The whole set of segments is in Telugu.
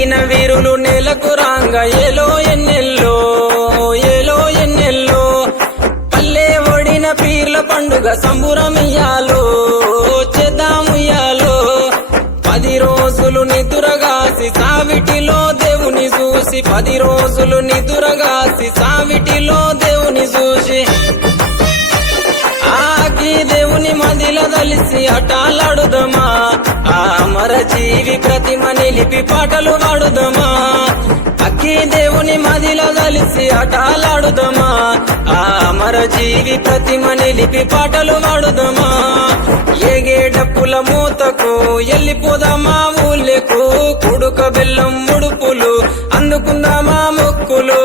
నెగ్గిన వీరులు నేలకు రాంగ ఏలో ఎన్నెల్లో ఏలో ఎన్నెల్లో పల్లె ఒడిన పీర్ల పండుగ సంబురమియాలో చేద్దాముయ్యాలో 10 రోజులు నిదురగాసి సావిటిలో దేవుని చూసి 10 రోజులు నిదురగాసి సావిటిలో దేవుని చూసి ఆకి దేవుని మదిల దలిసి అటాలాడుదమా ఆ అమర జీవి ప్రతిమ నిలిపి పాటలు పాడుదమా అక్కి దేవుని మదిల దలిసి అటాలాడుదమా ఆ అమర జీవి ప్రతిమ నిలిపి పాటలు పాడుదమా ఏగే డప్పుల మూతకు ఎల్లిపోదామా ఊళ్ళకు కుడుక బెల్లం ముడుపులు అందుకుందామా మొక్కులు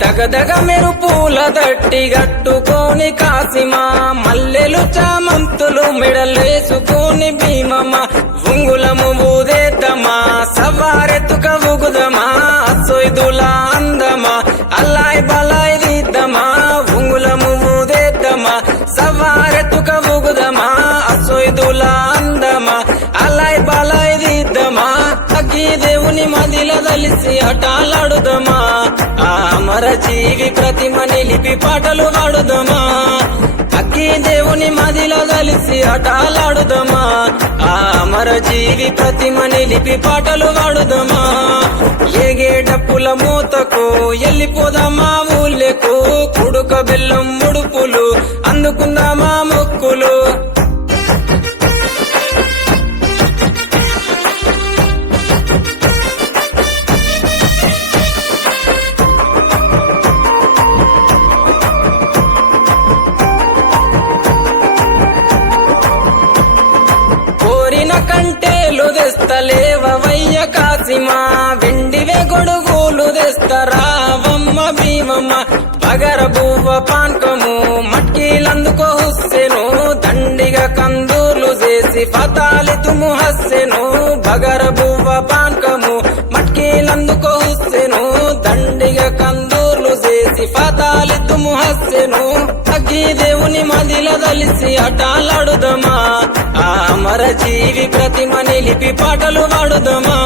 దగదగ మెరుపుల దట్టి గట్టుకోని కాసిమా మల్లెలు చామంతులు మెడలేసుకొని భీమమ్మ ఉంగులము ఊదేద్దమా సవారెత్తుక ఊగుదమా సొయ్దుల అందమా అల్లాయ్ బలాయ్ దిద్దమా ఉంగులము ఊదేద్దమా సవారెత్తుక ఊగుదమా సొయ్దుల అందమా అల్లాయ్ బలాయ్ దిద్దమా అగ్గి దేవుని మదిల దలిసి అటాలాడుదమా ఆ అమర జీవి ప్రతిమ నిలిపి పాటలు పాడుదమా అక్కి దేవుని మదిల దలిసి అటాలాడుదమా ఆ అమర జీవి ప్రతిమ నిలిపి పాటలు పాడుదమా ఏగే డప్పుల మూతకు ఎల్లిపోదామా ఊళ్ళకు కుడుక బెల్లం ముడుపులు అందుకుందామా మొక్కులు కంటేలు తెస్తలేవయ్య కాసిమా వెండివే గొడుగులు తెస్తరావమ్మ భీమమ్మ బగర బువ్వ పాన్కము మట్కీలందుకో హుస్సెను దండిగా కందూర్లు చేసి ఫతాలితుము హస్సెను బగర బువ్వ పాన్కము మట్కీలందుకో హుస్సెను దండిగా కందూర్లు చేసి ఫతాలితుము హస్సెను అగ్గి దేవుని మదిల దలిసి అటాలాడుదమా ఆ అమర జీవి ప్రతిమ నిలిపి పాటలు పాడుదమా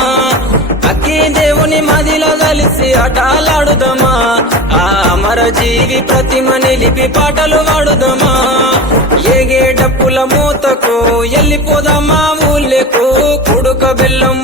అక్కి దేవుని మదిల దలిసి అటాలాడుదమా ఆ అమర జీవి ప్రతిమ నిలిపి పాటలు పాడుదమా ఏగే డప్పుల మూతకు ఎల్లిపోదామా ఊళ్ళకు కుడుక బెల్లం